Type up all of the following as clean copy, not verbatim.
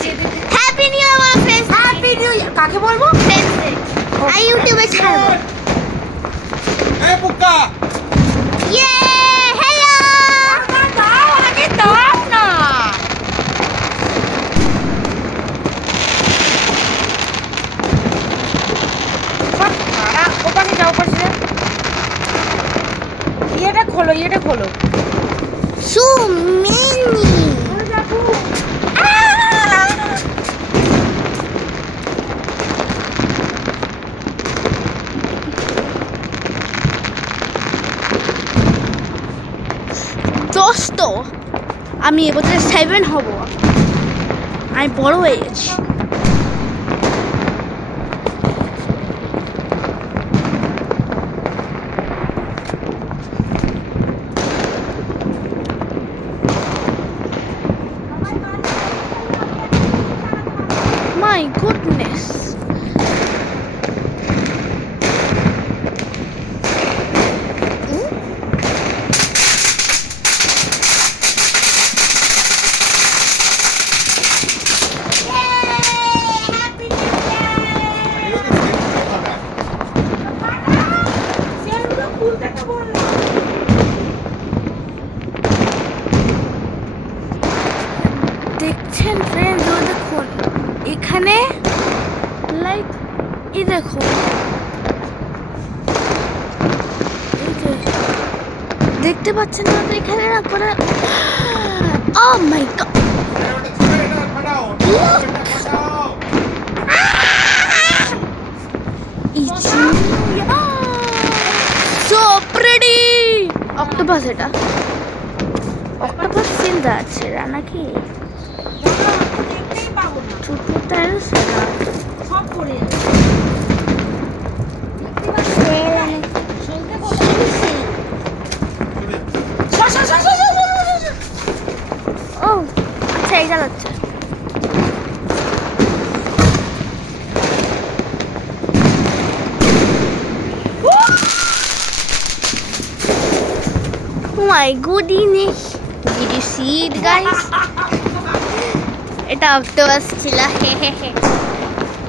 Friends happy new year বলো friends happy new year কাকে বলবো? ফ্রেন্ডস আর ইউটিউবে ছাড়বো এই পুক্কা ইয়ে হ্যালো দাও আগে দাও না। ওপাশে যাও, ওপাশে ইয়েটা খোলো, ইয়েটা খোলো। সো মেনি দোস্ত আমি এবছর 7 হব আমি বড় হয়ে গেছি My goodness. দেখছেন ফ্রেন্ডস ও দেখুন এখানে লাইক এই দেখো এই যে দেখতে পাচ্ছেন না তো এখানে না করে ও মাই গড সো প্রিটি অক্টোপাস এটা অক্টোপাস সিল যাচ্ছে নাকি দেখতেই পাবো না, ছোট টাইলস সব পড়ে যাবে। ও আচ্ছা এই চালাচ্ছে my goodness did you see it guys এটা অক্টোপাস ছিল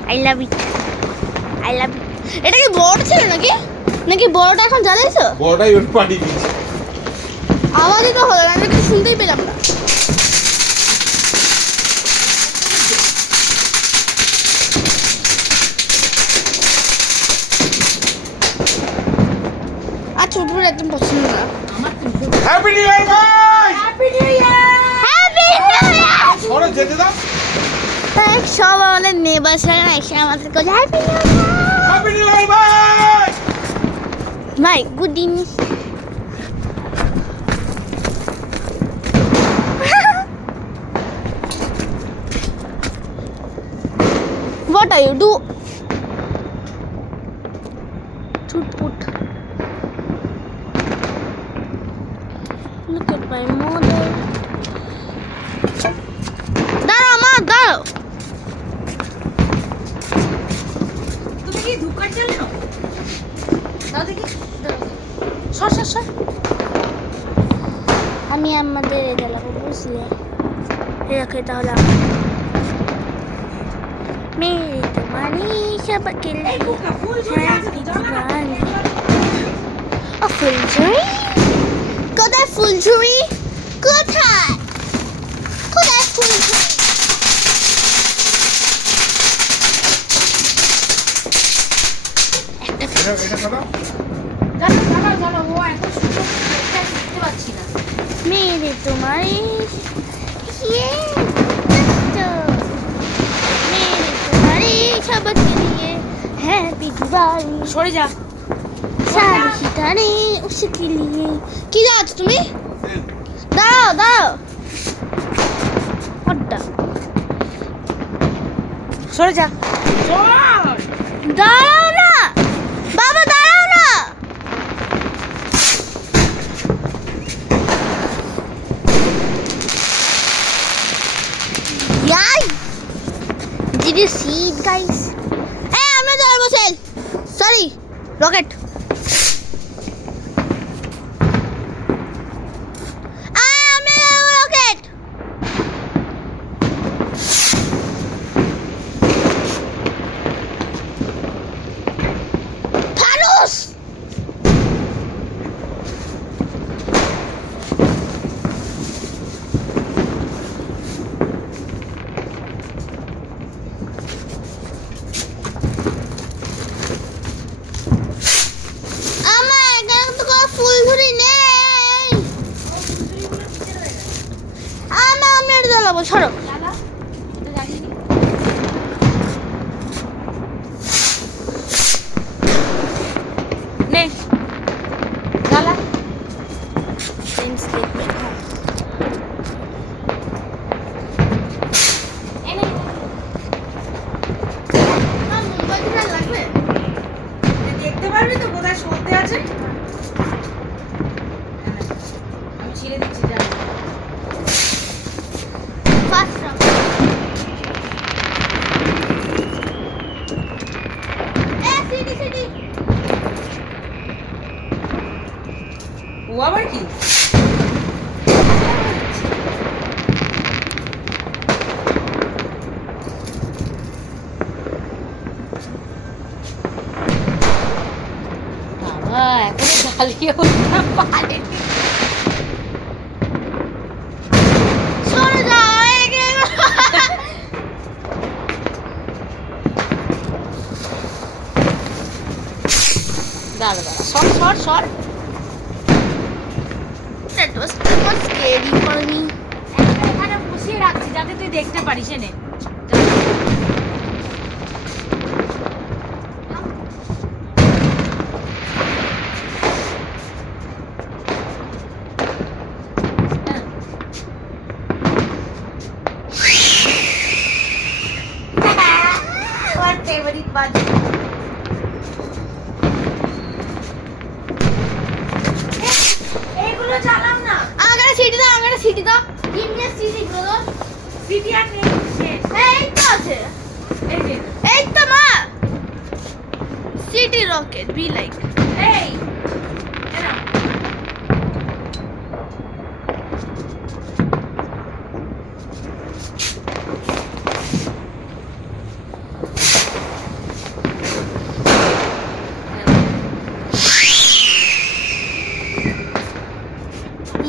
আই লাভ ইট এটা কি বড় ছিল নাকি নাকি বড়টা এখন জ্বালাইছো বড়টাই ওর পানি দিয়েছে আওয়াজই তো হলো না আমি কিছু শুনতেই পেলাম না আর ছোট ছোট একদম পছন্দ না হ্যাপি নিউ ইয়ার ভাই হ্যাপি নিউ ইয়ার। হ্যাপি সরে যেতে দাও সব আমাদের নেবাসরা এসে আমাদের কাছে হ্যাপি হ্যাপি নিউ ইয়ার ভাই মাই good evening What are you do? Shoot put. Look at my mother. দাঁড়াও মা দাঁড়াও তুমি কি ধুকার চালানো? দাও দেখি, সর সর সর। আমি আমাদের এ জ্বালাবো বুঝলে এরকম তাহলে মেরে তোমারি সবাকে এই বুকা ফুল ঝরে আছে তো, যাও না। ফুলঝুরি কোথায় ফুলঝুরি কোথায় কোথায় ফুলঝুরি এটা সরো জানো জানো জানো, ও এত সুন্দর দেখতে দেখতে পাচ্ছি না। মেরে তোমারি ইয়ে মেরে তোমারি সবাকে নিয়ে হ্যাপি দিওয়ালি সরে যা। सारी सितारे उसके लिए কি যাচ্ছ তুমি দাও দাও হট্টা সরে যা। সর। দাঁড়াও না বাবা দাঁড়াও না guys did you see it guys hey আমরা যাবো সেল সরি রকেট আছে? আমি ছিঁড়ে দিচ্ছি যা। ফার্স্ট রাউন্ড সিটি সিটি ও আবার কি? বাবা এখনো জ্বালিয়ে উঠতে পারেনি। সরে যাও এগে দাঁড়া দাঁড়া সর সর সর। That was too much scary for me. একটা এখানে বসিয়ে রাখছি যাতে তুই দেখতে পারিস এনে। আমার ফেভারিট বাজি। এইগুলো চালাও না। আমাকে সিটি দাও, আমাকে সিটি দাও। Give me a city, brother. City আর নেই শেষ। এই তো আছে। এই যে এই তো মা। City rocket, be like. এই এনা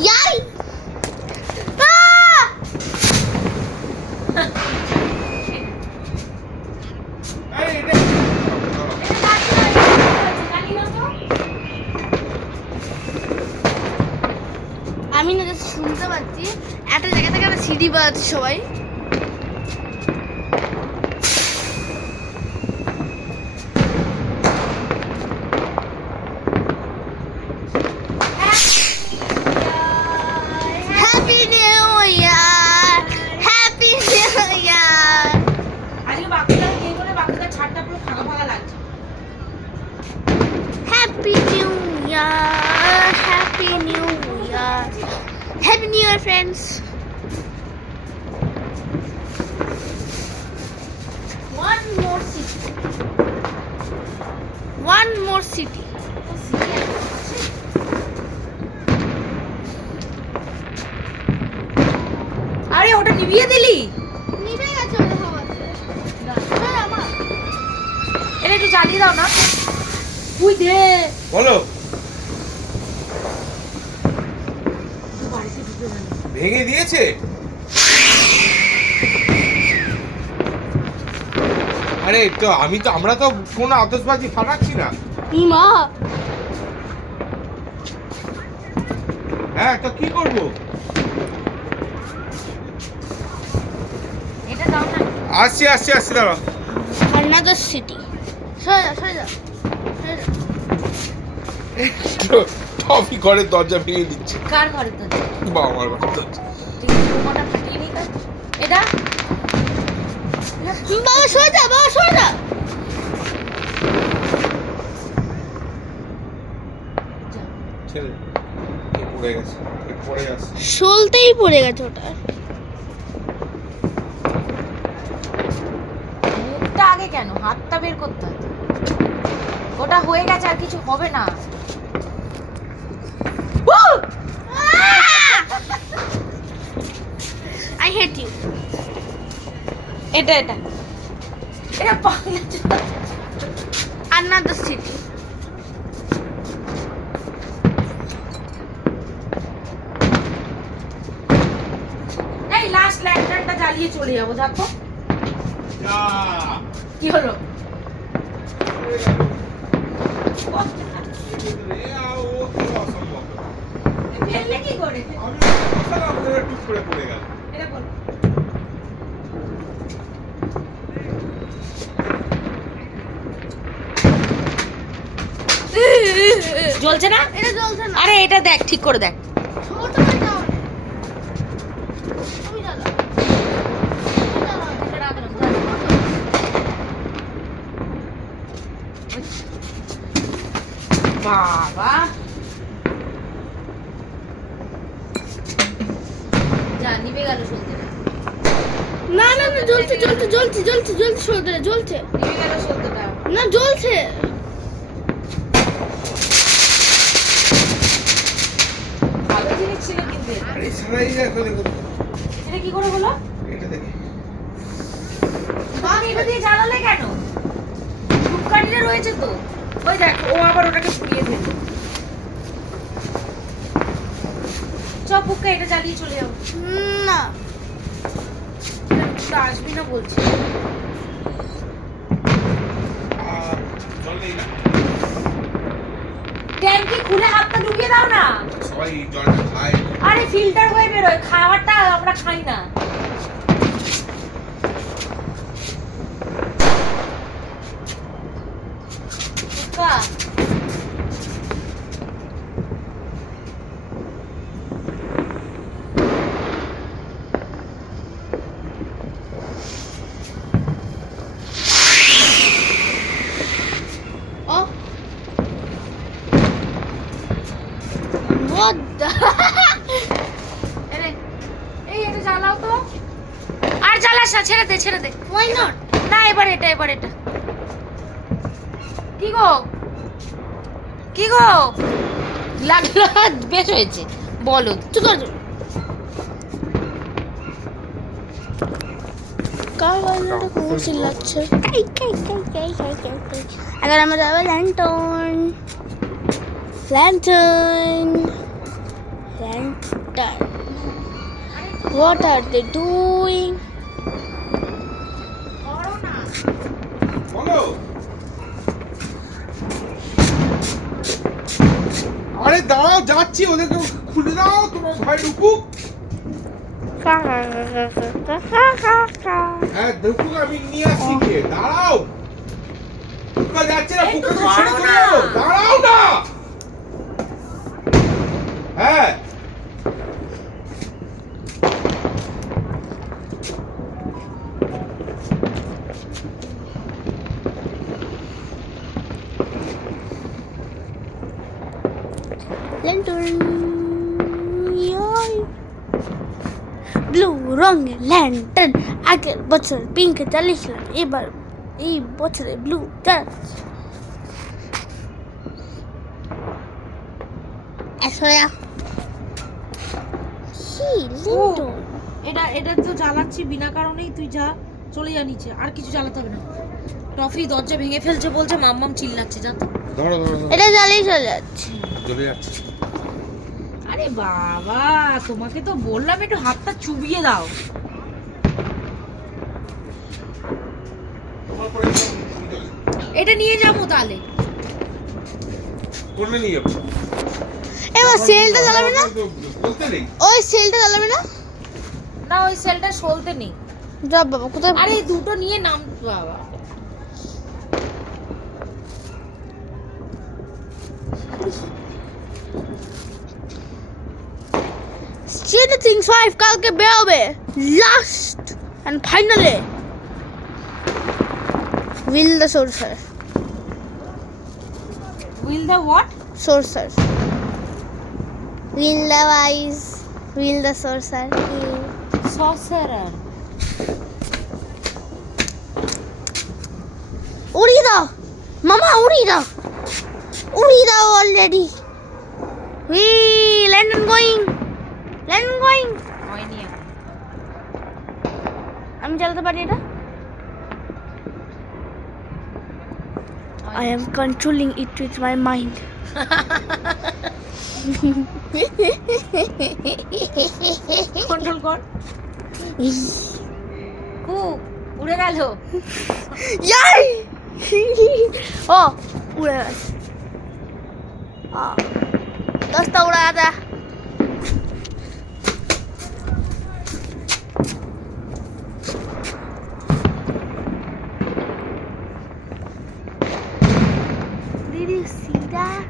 Yay! Ah! আরে এটা আমি না জাস্ট শুনতে পাচ্ছি একটা জায়গা থেকে একটা সিটি বাজাচ্ছে সবাই। Happy new year, happy new year. আজকে বাকিটা কে করে বাকিটা ছাদটা পুরো ফাঁকা ফাঁকা লাগছে। Happy new year, happy new year, happy new year friends. One more city. One more city. আরে ওটা নিভিয়ে দিলি? নিভে গেছে ওটা সবাতে। ওই আমার। এটা একটু জ্বালিয়ে দাও না। তুই দে। বলো বাড়িতে ঢুকে গেল। ভেঙে দিয়েছে? আরে তো আমরা তো কোনো আতশবাজি ফাটাচ্ছি না। মা হ্যাঁ তো কি করব? এটা দাও না। আসছি দাঁড়া। another city. সরে যা সরে যা সরে যা। টফি ঘরের দরজা ভেঙে দিচ্ছে। কার ঘরে তো? বাবা আমার ঘরের দরজা। ঠিক আছে ওটা ফাটিয়ে নি কাজ। এটা বাবা সরে যা, বাবা সরে যা। ছেড়ে দে। এ পড়ে গেছে, এ পড়ে গেছে। সলতেই পড়ে গেছে ওটা। মুখটা আগে কেন? হাতটা বের করতে হবে। ওটা হয়ে গেছে আর কিছু হবে না। I hate you. এটা এটা এটা পাগলা চোদা। Another city. এই লাস্ট ল্যান্টার্নটা জ্বালিয়ে চলে যাবো দেখো। যা কি হলো? পড়ে গেল। এ ও কি অসম্ভব। ফেললে কি করে? আমি বসালাম ওরা টুক করে পড়ে গেল। এটা বল। জ্বলছে না? এটা জ্বলছে না। আরে এটা দেখ ঠিক করে দেখ। ছোট হয়ে যাও। তুমি জ্বালাও। তুমি জ্বালাও, এটা রাখলাম, জ্বালাও। বাবা যা নিভে গেল সলতেটা না না না জ্বলছে জ্বলছে জ্বলছে জ্বলছে জ্বলছে সলতে জ্বলছে নিভে গেল সলতেটা না জ্বলছে ভালো জিনিস ছিল কিন্তু এটা। আরে সারাই দেখো দেখো এটা কি করে হলো এটা দেখে তুমি এটা দিয়ে জ্বালালে কেন ধূপকাঠিটা রয়েছে তো ওই দেখ ও আবার ওটাকে পুড়িয়ে দিল চল পুক্কা এটা জ্বালিয়ে চলে যাবো না তোরা আসবি না বলছি জল নেই না ট্যাঙ্কি খুলে হাতটা ঢুকিয়ে দাও না সবাই জলটা খায় আরে ফিল্টার হয়ে বেরোয় খাবারটা আমরা খাই না পুক্কা ও what the এরে এই এটা জ্বালাও তো আর জ্বালাস না ছেড়ে দে why not না এবার এটা কি গো লাগলো বেশ হয়েছে বলো চুপ কর কার বাজারে কোন চিল্লাচ্ছে কাই আগে আমরা যাবো lantern what are they doing বলো আরে দাঁড়াও যাচ্ছি ওদেরকে খুলে দাও তোমার ভাই ঢুকুক হ্যাঁ ঢুকুক আমি নিয়ে আসছি গিয়ে দাঁড়াও ফুকা যাচ্ছে না একটু ফুকাকে ছেড়ে ধরো চলে না। যাও দাঁড়াও না হ্যাঁ lantern ব্লু রঙের ল্যান্টার্ন আগের বছর পিঙ্ক চালিয়েছিলাম এবার এই বছরে ব্লু চালাচ্ছি আসয়া কি ল্যান্টার্ন এটা তো জ্বালাচ্ছি বিনা কারণেই তুই যা চলে যা নিচে আর কিছু জ্বালাতে হবে না টফি দরজা ভেঙে ফেলছে বলছে মাম্মাম চিল্লাচ্ছে যা তো ধরো এটা জ্বালিয়ে চলে যাচ্ছে চলে যাচ্ছে আরে বাবা তোমাকে তো বললাম একটু হাতটা চুবিয়ে দাও তোমার পরে এটা নিয়ে যাবো তাহলে করলে নিয়ে যাবো এবার সেলটা জ্বালাবে না বলতে নেই ওই সেলটা জ্বালাবে না না ওই সেলটা সলতে নেই যা বাবা কোথায় আরে দুটো নিয়ে নাম বাবা Stranger Things 5 কালকে বেরোবে last and finally Will the Sorcerer will the what Sorcerer Will the Wise Will the Sorcerer সসারার উড়িয়ে দাও মামা উড়িয়ে দাও অলরেডি উই ল্যান্ডন গোয়িং হয়নি এখন। আমি চালাতে পারি এটা I am controlling it with my mind. Control কর কু উড়ে গেল Yay! Oh, উড়ে গেছে দশটা উড়া যা Did you see that?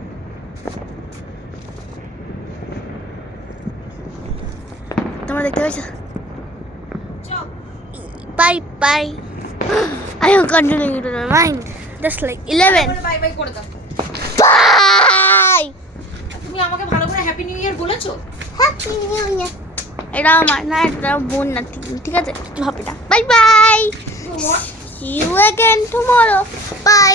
তোমরা দেখতে পাচ্ছ চল Bye. I am controlling it with my mind. Just like 11. Bye bye করে দাও Bye. তুমি আমাকে ভালো করে হ্যাপি নিউ ইয়ার বলেছো? Happy new year. এটা আমার না, এটা বোন না, ঠিক আছে, কিছু হবে না। Bye bye, see you again tomorrow, by.